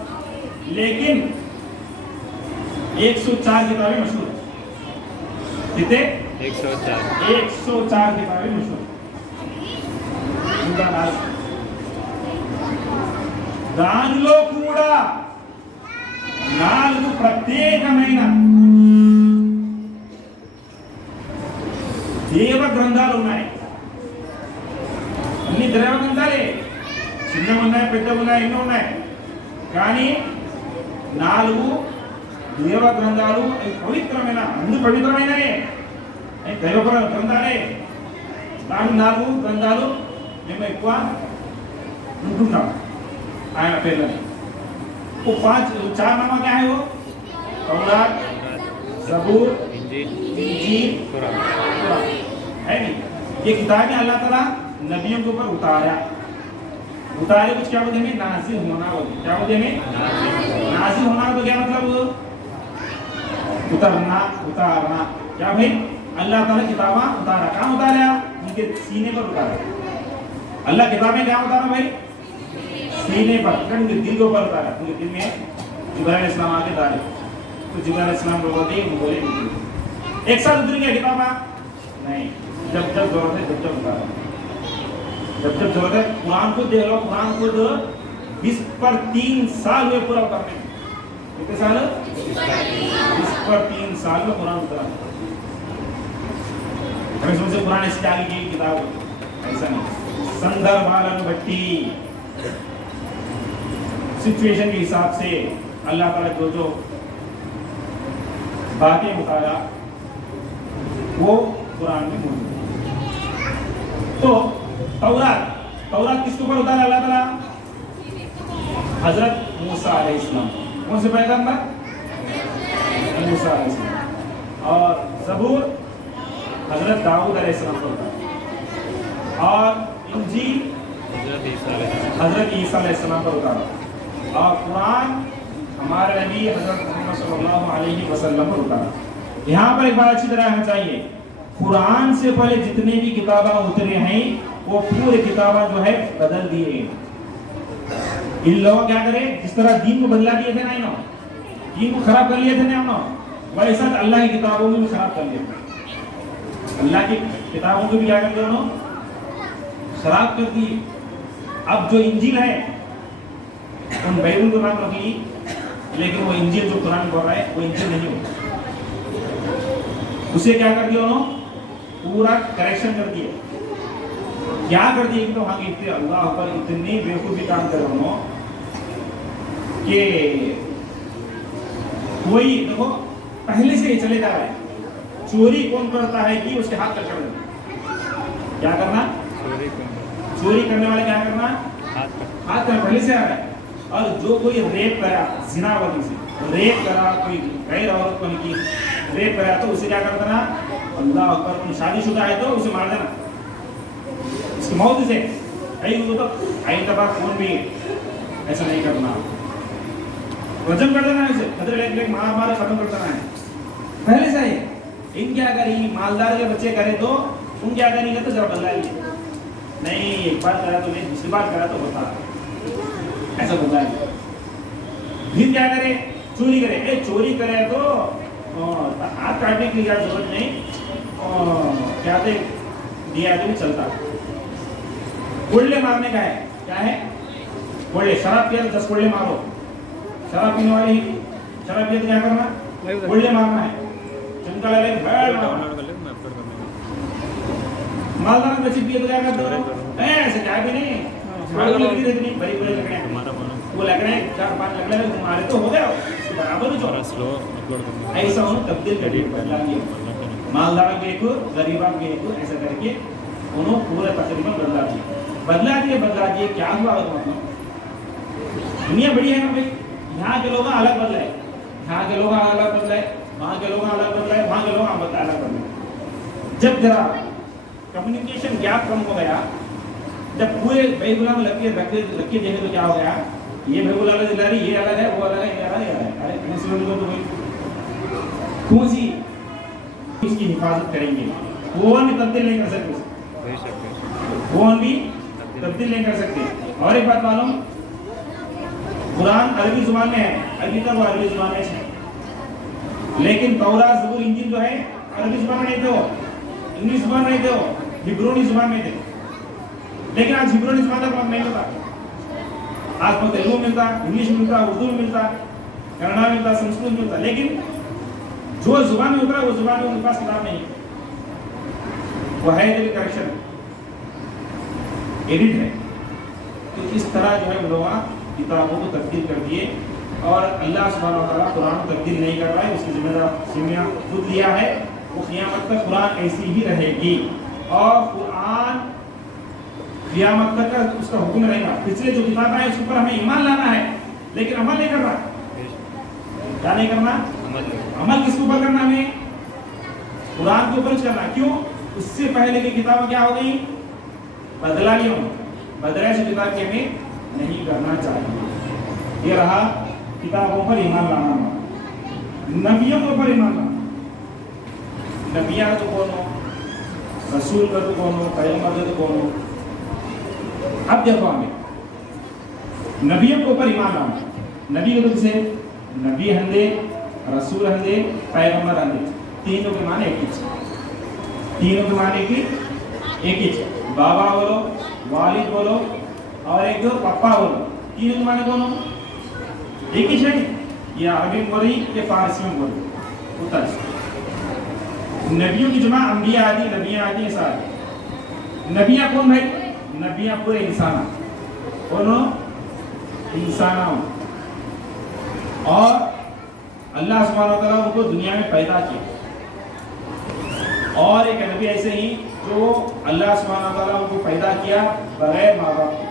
लेकिन 104 किताबें मशहूर है। कितने? 104 किताबें मशहूर। దానిలో కూడా 4 ప్రత్యేకమైన దేవ గ్రంథాలు ఉన్నాయి. అన్ని దేవ గ్రంథాలే, చిన్నవి ఉన్నాయి, పెద్దవి ఉన్నాయి, ఎన్నో ఉన్నాయి. కానీ 4 దేవ గ్రంథాలు పవిత్రమైన, అన్ని పవిత్రమైనవే, దైవ గ్రంథాలే. దాని 4 గ్రంథాలు మేము ఎక్కువ ఉంటున్నాం ఆయన పేర్లని. वो 4 नामा क्या है? वो तौरात, ज़बूर, इंजील, कुरान है नहीं? ये किताबें अल्लाह ताला नबियों के ऊपर उतारे कुछ क्या बोलते हैं? नाज़िल होना बोलते। क्या बोलते हैं? नाज़िल होना तो क्या मतलब? उतारना। क्या भाई? अल्लाह ताला किताबें उतारा। कहाँ उतारा? उनके सीने पर उतारा। अल्लाह किताबें क्या उतारा भाई? सीने पर, उनके दिल के ऊपर उतारा। उनके दिल में जिब्राइल इस्लाम आके डाले तो जिब्राइल इस्लाम को बोलते हैं, बोले एक साथ उतरी गया किताबा नहीं, जब जरूरत है जब उतारा, जब जरूरत है। कुरान को देख लो, कुरान को 20 पर 3 साल हुए पूरा उतारने में। कितने साल? 20 पर 3 साल में कुरान उतरा। हमें समझे कुरान इसके आगे की किताब ऐसा नहीं, संदर्भाలను बट्टी सिचुएशन के हिसाब से अल्लाह ताला जो बातें उतारा वो कुरान में मौजूद है। तो तौरात किसके ऊपर उतारा अल्लाह ताला? हजरत मूसा अलैहिस्सलाम। कौन से पैगंबर? मूसा अलैहिस्सलाम। और ज़बूर हजरत दाऊद अलैहिस्सलाम पर उतारा। और इंजील हजरत ईसा अलैहिस्सलाम पर उतारा। और कुरान हमारे नबी हजरत मोहम्मद सल्लल्लाहु अलैहि वसल्लम पर उतारा। यहाँ पर एक बात अच्छी तरह रहना चाहिए, कुरान से पहले जितने भी किताबें उतरे हैं वो पूरे किताबें जो है बदल दिए। इन लोगों क्या करे, जिस तरह दीन को बदला दिए थे ना, इन्हों दीन को खराब कर लिए थे ना, वैसा अल्लाह की किताबों में भी खराब कर लिया। अल्लाह की किताबों को भी क्या कर दिया उन्होंने? खराब कर दिए। अब जो इंजील है उन बाइबल को नाम रखी, लेकिन वो इंजील जो कुरान बोल रहा है वो इंजील नहीं होता। उसे क्या कर दिया उन्होंने? पूरा करेक्शन कर दिया। क्या कर दिया कि तो हाँ इतने अल्लाह पर इतने बेवकूफी काम कर रहे हो कि कोई देखो पहले से ही चले जा रहा है, चोरी कौन करता है कि उसके हाथ कट कर देना। क्या करना? चोरी करने वाले क्या करना? हाथ कर पहले से आ रहा है। और जो कोई रेप करा, जिना वाली से रेप करा, कोई गैर औरत को की रेप करा तो उसे क्या कर देना? अल्लाह अकबर। कोई शादीशुदा है तो उसे मार देना, इसकी मौत से। वो तो आई तबाह कौन भी ऐसा नहीं करना, रजम कर देना है उसे, खतरे लेके मार खत्म कर देना है पहले से ही। इन क्या करी, मालदार के बच्चे करे तो उन क्या करेंगे तो जरा बदला लिए, नहीं एक बार करा तो नहीं, दूसरी बार करा तो बता, ऐसा बदला लिया। फिर क्या करे? चोरी करे। चोरी करे तो हाथ काटने की जरूरत नहीं, क्या थे दिया तो भी चलता। कोल्ले मारने का है, क्या है? कोल्ले। शराब पिया तो 10 कोल्ले मारो। शराब पीने वाले ही शराब पिया तो क्या करना? कोल्ले मारना है। चंका लगे मालदार बच्चे पिए तो क्या करते हो? ऐसे क्या भी नहीं, बड़ी बड़ी लकड़ियां, वो लकड़ियां 4-5 लकड़ियां तुम्हारे तो हो गए, बराबर हो। ऐसा उन्होंने तब्दील कर दिया, बदला दिया। मालदार के एक, गरीबा के एक, ऐसा करके उन्होंने पूरा तकरीबन बदला दिए। क्या हुआ? मतलब दुनिया बड़ी है ना भाई, यहाँ के लोग अलग बदलाए, यहाँ के लोग अलग बदलाए, वहाँ के लोग अलग बदलाए, वहाँ के लोग अलग बदलाए। जब जरा कम्युनिकेशन गैप कम हो गया, जब पूरे बाइबल में रख के देखे तो क्या हो गया? ये बाइबल अलग दिला रही, ये अलग है, वो अलग है, ये अलग है। अरे मुस्लिम को तो भाई कौन सी इसकी हिफाजत करेंगे? वो नहीं तब्दील नहीं कर सकते। वो हम भी तब्दील नहीं कर सकते। और एक बात मालूम, कुरान अरबी जुबान में है, अभी तक वो अरबी जुबान में है, लेकिन तौरात, ज़बूर, इंजील जो है अरबी जुबान में नहीं थे, वो इंग्लिश जुबान में नहीं थे, वो हिब्रूनी जुबान में थे। लेकिन आज हिब्रूनी जुबान का काम नहीं होता, आज तो तेलुगु मिलता, इंग्लिश मिलता, उर्दू में मिलता, कन्नड़ा मिलता, संस्कृत मिलता, लेकिन जो जुबान में उतरा वो जुबान में उनके पास किताब नहीं है, वो है करेक्शन, एडिट है। तो इस तरह जो है लोग किताबों को तब्दील कर दिए, और अल्लाह सुब्हानहू व तआला कुरान को तब्दील नहीं कर रहा है, उसकी जिम्मेदार खुद लिया है। वो क़यामत तक कुरान ऐसी ही रहेगी, और कुरान क़यामत तक उसका हुक्म रहेगा। पिछले जो किताब है उसके ऊपर हमें ईमान लाना है, लेकिन अमल नहीं करना। क्या नहीं करना? अमल किसके ऊपर करना? हमें कुरान के ऊपर करना। क्यों? उससे पहले की किताबें क्या हो गई? बदला लिया, बदला से किताब के हमें नहीं करना चाहिए। ये रहा किताबों पर ईमान लाना, नबियों के ऊपर ईमान लाना। नबिया तो कौन हो, रसूल का तो कौन हो, पैगंबर का तो कौन हो। अब देखो हमें नबियों के ऊपर ईमान लाना। नबी को तो से नबी हंदे, रसूल हंदे, पैगंबर हंदे, तीनों के माने एक ही, तीनों के माने की एक ही। बाबा बोलो, वालिद बोलो, और एक पप्पा बोलो, तीनों के माने कौन हो? एक ही है। ये अरबी में बोली, ये फारसी में बोली, उत्तर नबियों की जमा अंबिया आदि, नबियां आदि सारे। नबियां कौन भाई? नबियां पूरे इंसान, कौन हो? इंसान। और अल्लाह सुब्हानहू व तआला उनको दुनिया में पैदा किया। और एक नबी ऐसे ही जो अल्लाह सुब्हानहू व तआला उनको पैदा किया बगैर माँ बाप के,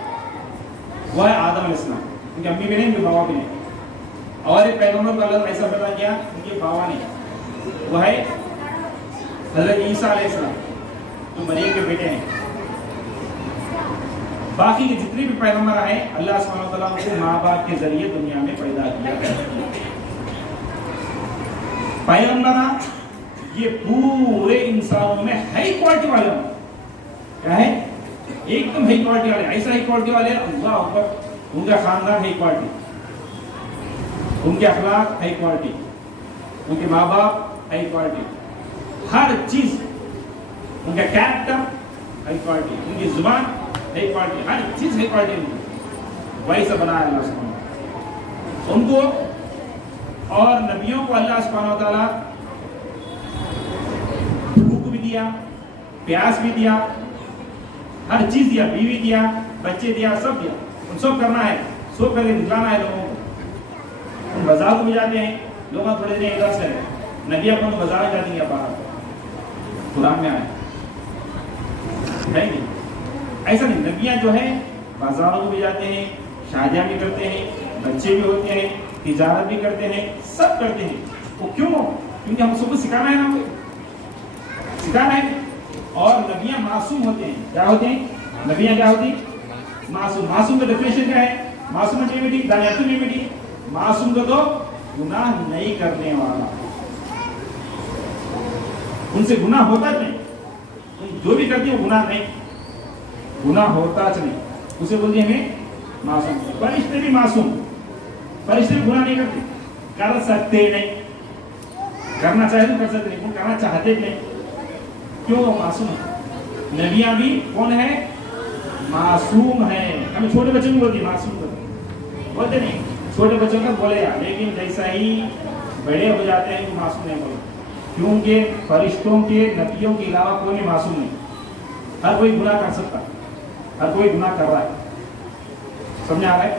वह है आदम अलैहिस्सलाम। उनके अम्मी भी नहीं, उनके बाबा भी नहीं। और एक पैगंबर को अल्लाह ऐसा पैदा किया, उनके बाबा नहीं, वह है हज़रत ईसा अलैहिस्सलाम, जो मरियम के बेटे हैं। बाकी के जितने भी पैगंबर आए, अल्लाह सुब्हानहू व तआला उनको माँ बाप के जरिए दुनिया में पैदा किया। पैगंबर ये पूरे इंसानों में हाई क्वालिटी वाले हैं। क्या है? एकदम हाई क्वालिटी वाले, ऐसा हाई क्वालिटी वाले, अल्लाह अकबर। उनका खानदान हाई क्वालिटी, उनके अखलाक हाई क्वालिटी, उनके माँ बाप हाई क्वालिटी, हर चीज, उनका कैरेक्टर हाई क्वालिटी, उनकी जुबान हाई क्वालिटी, हर चीज हाई क्वालिटी उनकी। वैसा बनाया अल्लाह सुब्हानहू उनको। और नबियों को अल्लाह सुब्हानहू व तआला भूख भी दिया, प्यास भी दिया, हर चीज दिया, बीवी दिया, बच्चे दिया, सब दिया। उन सब करना है, सब करके दिखलाना है लोगों को। उन बाजार को भी जाते हैं, लोग थोड़े दिन इधर से नबिया को बाजार जाती है, बाहर कुरान में आया नहीं। ऐसा नहीं, नबियां जो है बाजारों को भी जाते हैं, शादियां भी करते हैं, बच्चे भी होते हैं, तिजारत भी करते हैं, सब करते हैं। वो क्यों? क्योंकि हम सबको सिखाना है ना, सिखाना है। और नबियां मासूम होते हैं। क्या होते हैं? नबियां क्या होती? मासूम। मासूम का डेफिनेशन क्या है? मासूम मासूम का तो गुनाह नहीं करने वाला, उनसे गुनाह होता नहीं, जो भी करती है वो गुनाह नहीं, गुनाह होता नहीं, उसे बोलते हैं हमें मासूम। फरिश्ते भी मासूम, फरिश्ते भी गुनाह नहीं करते, कर सकते नहीं, करना चाहे तो कर सकते नहीं, करना चाहते नहीं। क्यों? मासूम। नबियां भी कौन है? मासूम है। हमें छोटे बच्चों को बोलते मासूम बोलते नहीं, छोटे बच्चों का बोलेगा, लेकिन जैसा ही बड़े हो जाते हैं तो मासूम नहीं बोलते। क्योंकि फरिश्तों के, नबियों के अलावा कोई भी मासूम नहीं। हर कोई गुनाह कर सकता, हर कोई गुनाह कर रहा है। समझ आ रहा है?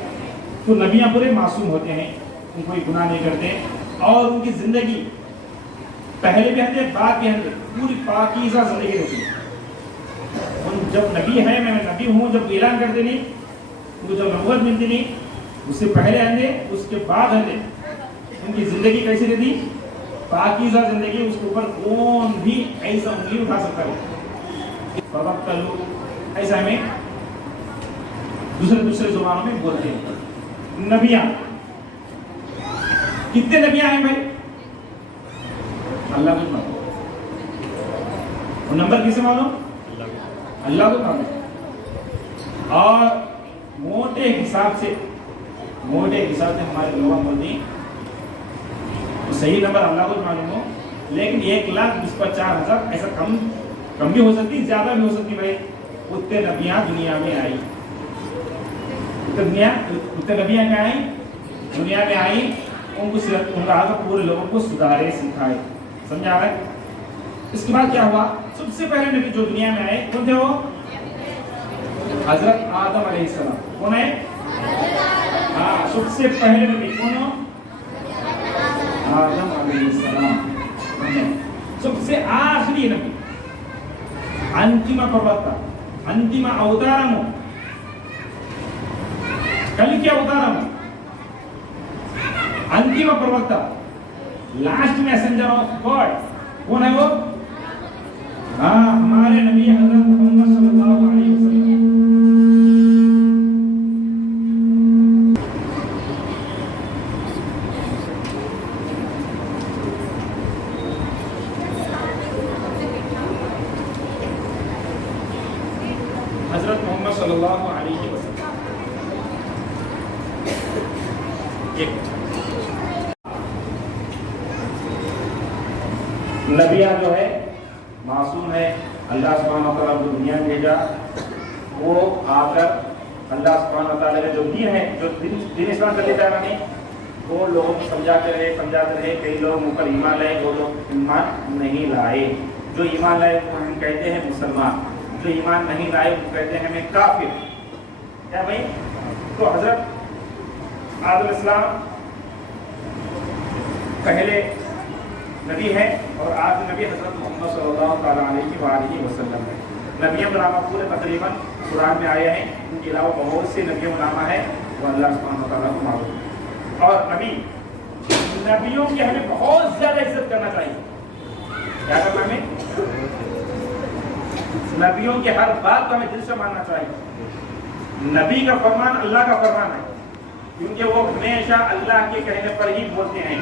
तो नबियां पूरे मासूम होते हैं, उनको कोई गुनाह नहीं करते, और उनकी जिंदगी पहले भी हंदे, बाद भी हंदे, पूरी पाकीज़ा जिंदगी रहती है। जब नबी है, मैं नबी हूँ, जब ऐलान करते नहीं, उनको जब नबूवत मिलती नहीं, उससे पहले हंदे, उसके बाद हंदे, उनकी जिंदगी कैसी रहती? पाकीज़ा जिंदगी। उसके ऊपर कौन भी ऐसा उंगली उठा सकता है? ऐसा हमें दूसरे जुबानों में बोलते हैं। नबियां कितने नबियां हैं भाई? अल्लाह को मालूम। और नंबर किसे मालूम? अल्लाह को मालूम है। और मोटे हिसाब से हमारे लोगों को नहीं तो सही नंबर अल्लाह को मालूम हो, लेकिन 1,24,000 ऐसा कम भी हो सकती, ज्यादा भी हो सकती भाई। उतने नबियां दुनिया में आई, उतने नबियां क्या आई दुनिया में आई, उनका पूरे लोगों को सुधारे सिखाए, समझा रहा है। इसके बाद क्या हुआ, सबसे पहले नबी जो दुनिया में आए कौन थे वो, हजरत आदम अलैहिस्सलाम। कौन है, हाँ सबसे पहले नबी कौन हो, आदम अलैहिस्सलाम। सबसे आखिरी नबी, अंतिम प्रवक्ता, अंतिम अवतारमु, कलिके अवतारमु, अंतिम प्रवक्ता, लास्ट मैसेंजर ऑफ गॉड कौन है वो, हाँ हमारे नबी हजरत मोहम्मद सल्लल्लाहु अलैहि वसल्लम। हजरत मोहम्मद सल्लल्लाहु अलैहि वसल्लम नबिया जो है मासूम है, अल्लाह सुब्हानहु व तआला को दुनिया में भेजा, वो आकर अल्लाह सुब्हानहु व तआला के जो दीन है, जो दीन इस्लाम का लेता है, वो लोगों को समझाते रहे। कई लोग मुँह पर ईमान लाए, वो लोग ईमान नहीं लाए। जो ईमान लाए वो हम कहते हैं मुसलमान, जो ईमान नहीं लाए वो कहते हैं हमें काफिर। क्या भाई, तो हजरत आदम इस्लाम पहले नबी है और आज नबी हजरत मोहम्मद सल्लल्लाहु अलैहि वसल्लम है। नबियों का नामा पूरे तकरीबन कुरान में आए हैं, उनके अलावा बहुत से नबियों का नामा है वो अल्लाह सुब्हानहु व तआला को मालूम है। और नबियों की हमें बहुत ज्यादा इज्जत करना चाहिए। क्या करना हमें, नबियों के हर बात को हमें दिल से मानना चाहिए। नबी का फरमान अल्लाह का फरमान है, क्योंकि वो हमेशा अल्लाह के कहने पर ही बोलते हैं।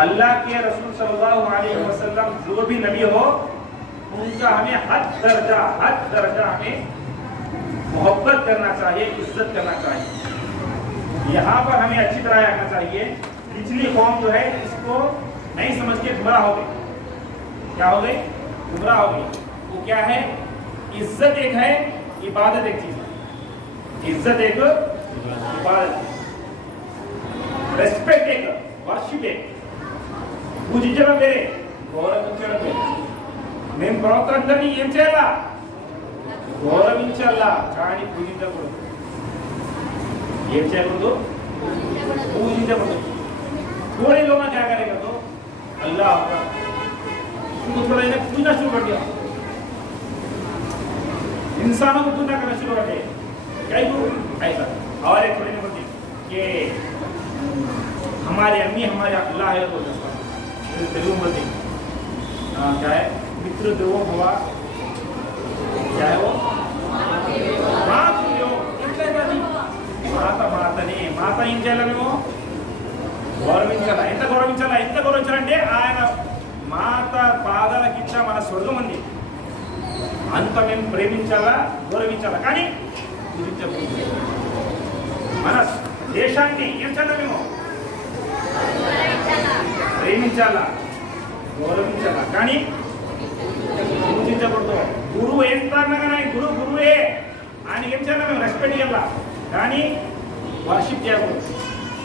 अल्लाह के रसूल सल्लल्लाहु अलैहि वसल्लम जो भी नबी हो, उनका हमें हद दर्जा हमें मोहब्बत करना चाहिए, इज्जत करना चाहिए। यहाँ पर हमें अच्छी तरह रखना चाहिए। पिछली कौम जो है इसको नहीं समझ के गुमराह हो गई। क्या हो गई, गुमराह हो गई। वो क्या है, इज्जत एक है, इबादत एक चीज है। इज्जत एक, इबादत, रेस्पेक्ट एक, वर्शिप एक। పూజించడం వేరే, గౌరవించడం వేరే. మేము ప్రవర్తనని ఏం చేయాలా, గౌరవించాలా, కానీ పూజించకూడదు. ఏం చేయకూడదు, పూజించకూడదు. थोड़े लोग क्या करेगा तो अल्लाह उनको थोड़ा इन्हें पूजना शुरू कर दिया, इंसानों को पूजना करना शुरू कर दिया। क्या ऐसा। और एक थोड़ी बोलती कि हमारे अम्मी हमारे अल्लाह है, बोलते तेलुगु बोलते क्या है, मित्र देवो भवा, क्या है वो, మాత ఏం చేయాలి, మేము గౌరవించాలా. ఎంత గౌరవించాలంటే ఆయన మాత పాదాల కింద మన స్వర్గం ఉంది, అంత మేము ప్రేమించాలా, గౌరవించాలా, కానీ పూజించకూడదు. మన దేశాన్ని ఏం చేయాలా, మేము ప్రేమించాలా, గౌరవించాలా, కానీ పూజించకూడదు. గురువు ఎంత అన్నా కానీ గురువే, ఆయన ఏం చేయాలా, మేము రెస్పెక్ట్ చేయాలా, కానీ वर्शिप किया करो,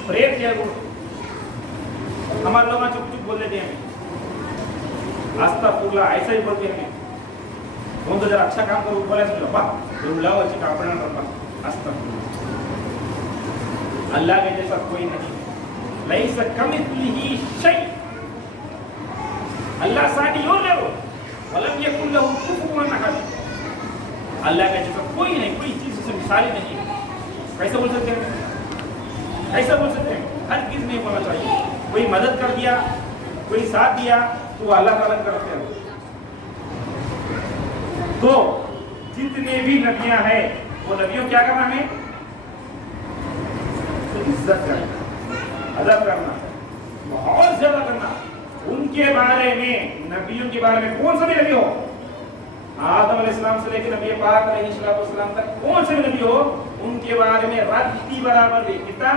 प्रेयर किया करो। हमारे लोग चुप चुप बोल देते हैं, अस्तगफुरुल्लाह ऐसा ही बोलते हैं। कौन तो जरा अच्छा काम करो, बोले तो बा रुलाओ अच्छी काम करना पड़ता। अस्तगफुरुल्लाह, अल्लाह के जैसा कोई नहीं, लैस कमिस्लिही शै, अल्लाह साड़ी और ले लो, वलम यकुन लहु कुफुवन अहद, अल्लाह के जैसा कोई नहीं, कोई चीज से मिसाल नहीं। कैसे बोल सकते हैं, ऐसा बोल सकते हैं, हर चीज नहीं बोलना चाहिए। कोई मदद कर दिया, कोई साथ दिया तो अल्लाह ताला करते हैं। तो जितने भी नबियां हैं वो नबियों क्या करना है, तो इज्जत करना, अदब करना, बहुत ज्यादा करना। उनके बारे में, नबियों के बारे में कौन सा भी नबी हो, आदम अलैहिस्सलाम से लेकर नबी पाक अलैहिस्सलाम तक कौन से नबी हो उनके बारे में रत्ती बराबर भी कितना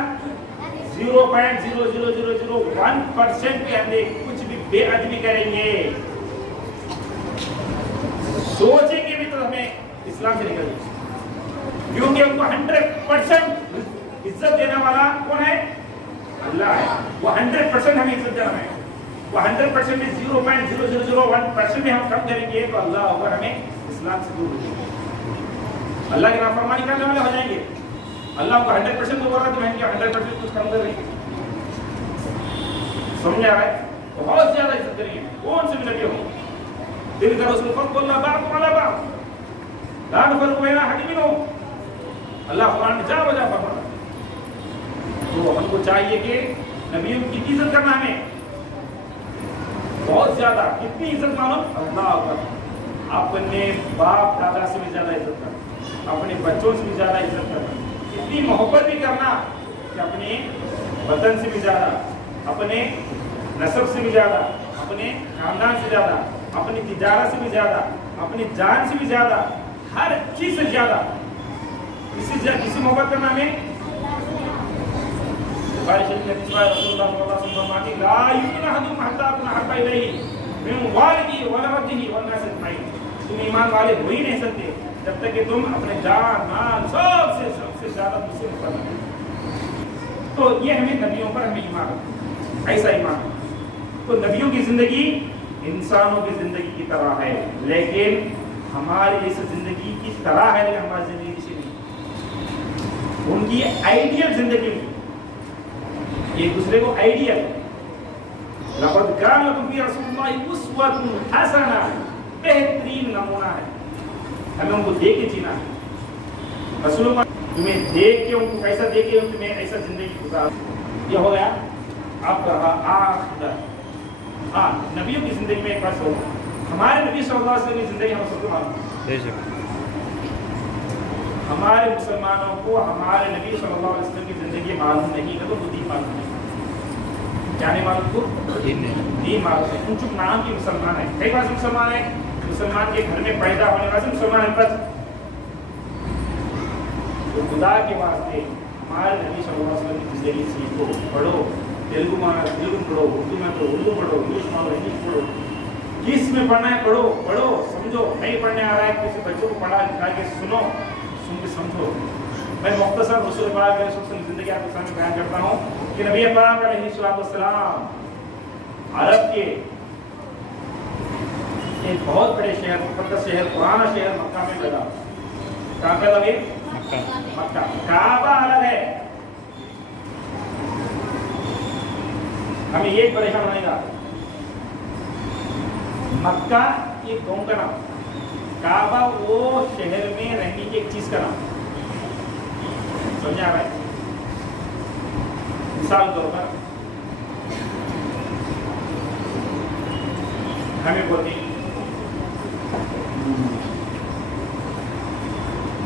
0.00001% के अंदर कुछ भी बेअदबी करेंगे, सोचेंगे भी तो हमें इस्लाम से निकल जाए, क्योंकि उनको 100% इज्जत देने वाला कौन है? अल्लाह है। वो 100% हमें इज्जत देना है, वो 100% में 0.0001% भी हम कम करेंगे तो अल्लाह अगर हमें इस्लाम से दूर करेंगे, अल्लाह की नाफरमानी करने वाले हो जाएंगे। अल्लाह को 100% तो बोल रहा है तो मैं 100% कुछ कम कर रही, समझ आ रहा है? बहुत ज्यादा इज्जत करेंगे कौन से भी नबी हो। दिल का रसूल फक़ुल्लाह बाअदुम अला बाअद ला नुफ़र्रिक़ु बैन अहदिन मिनहुम, अल्लाह कुरान में जा बजा फरमाता है। तो हमको चाहिए कि नबियों की इज्जत करना, हमें बहुत ज्यादा। कितनी इज्जत मानो? अल्लाह अकबर। अपने बाप दादा से भी ज्यादा इज्जत करना, अपने बच्चों से भी ज्यादा इज्जत करना, इतनी मोहब्बत भी करना कि अपने वतन से भी ज्यादा, अपने नस्ब से भी ज्यादा, अपने खानदान से ज्यादा, अपनी तिजारत से भी ज्यादा, अपनी जान से भी ज्यादा, हर चीज से ज्यादा किसी मोहब्बत करना हमें। बुखारी शरीफ में हदीस है, रसूलुल्लाह सल्लल्लाहु अलैहि वसल्लम फरमाते हैं, ला युमिनु अहदुकुम हत्ता अकुना हब्बा इलैहि मिन वालिदिही व वलदिही वन नास अजमईन। तुम ईमान वाले हो ही नहीं सकते जब तक कि तुम अपने जान माल सबसे ज्यादा मुझसे मोहब्बत करो। तो ये हमें नबियों पर हमें ईमान, ऐसा ईमान। तो नबियों की जिंदगी इंसानों की जिंदगी की तरह है, लेकिन हमारी जैसे जिंदगी की तरह है, लेकिन हमारी जिंदगी जैसी नहीं। उनकी आइडियल जिंदगी में एक दूसरे को आइडियल, लक़द कान लकुम फ़ी रसूलिल्लाहि उस्वतुन हसना, बेहतरीन नमूना है, हमें उनको देख के जीना है। रसूलों को तुम्हें देख के, उनको कैसा देख के तुम्हें ऐसा जिंदगी गुजार। ये हो गया अब रहा आखिर। हाँ, नबियों की जिंदगी में एक बात हो, हमारे नबी सल्लल्लाहु अलैहि वसल्लम की जिंदगी हम सबको मालूम है। हमारे मुसलमानों को हमारे नबी सल्लल्लाहु अलैहि वसल्लम की जिंदगी मालूम नहीं है, तो दीन मालूम नहीं। क्या नहीं मालूम? को दीन मालूम है। उन चुप नाम की मुसलमान है, कई बार मुसलमान है, मुसलमान के घर में पैदा होने वाले मुसलमान है। बस तो खुदा के वास्ते हमारे नबी सल्लल्लाहु अलैहि वसल्लम की जिंदगी सीखो, पढ़ो, तेलुगु में पढ़ो, उर्दू में पढ़ो, उर्दू पढ़ो, इंग्लिश पढ़ो, इंग्लिश पढ़ो, किस में पढ़ना है पढ़ो, पढ़ो समझो। नहीं पढ़ने आ रहा है किसी बच्चों को पढ़ा लिखा के सुनो, सुन के समझो। मैं मुख्तसर रसूल पाक की जिंदगी आपके सामने बयान करता हूँ कि नबी पाक अलैहिस्सलाम अरब के एक बहुत बड़े शहर, मुक़द्दस शहर, पुराना शहर मक्का में पैदा। कहाँ पैदा हुए? मक्का। काबा अलग है। हमें ये परेशान होनेगा, मक्का एक गांव का नाम, काबा वो शहर में रहने की एक चीज का नाम। समझ आ रहा है? मिसाल तौर पर हमें बोलते हैं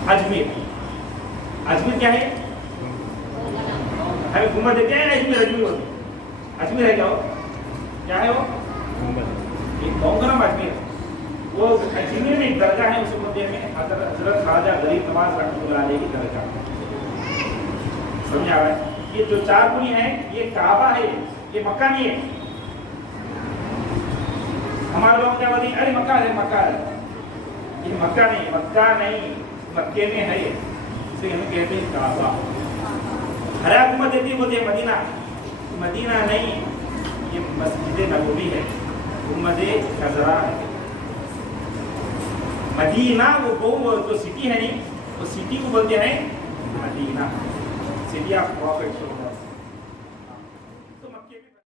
अजमेर। अजमेर क्या है? हमें घुमा देते हैं अजमेर, अजमेर बोलते हैं। अजमेर है क्या हो? क्या है वो? एक गाँव का नाम अजमेर। वो अजमेर में एक दरगाह है, उस मध्य में हजरत ख्वाजा गरीब नवाज रहमतुल्लाह अलैह की दरगाह। समझ आ रहा है? ये जो चार पुली है, ये काबा है, ये मक्का नहीं है। हमारे लोग क्या बोलते हैं? अरे मक्का है, मक्का है। ये मक्का नहीं, मक्का नहीं, मक्के में है, इसे हम कहते हैं काबा। हरा हुकूमत देती बोलते हैं मदीना, मदीना नहीं, ये मस्जिद नबवी है, उम्मत खजरा है। मदीना वो जो सिटी है नहीं, वो सिटी को बोलते हैं मदीना, सिटी ऑफ प्रॉफिट।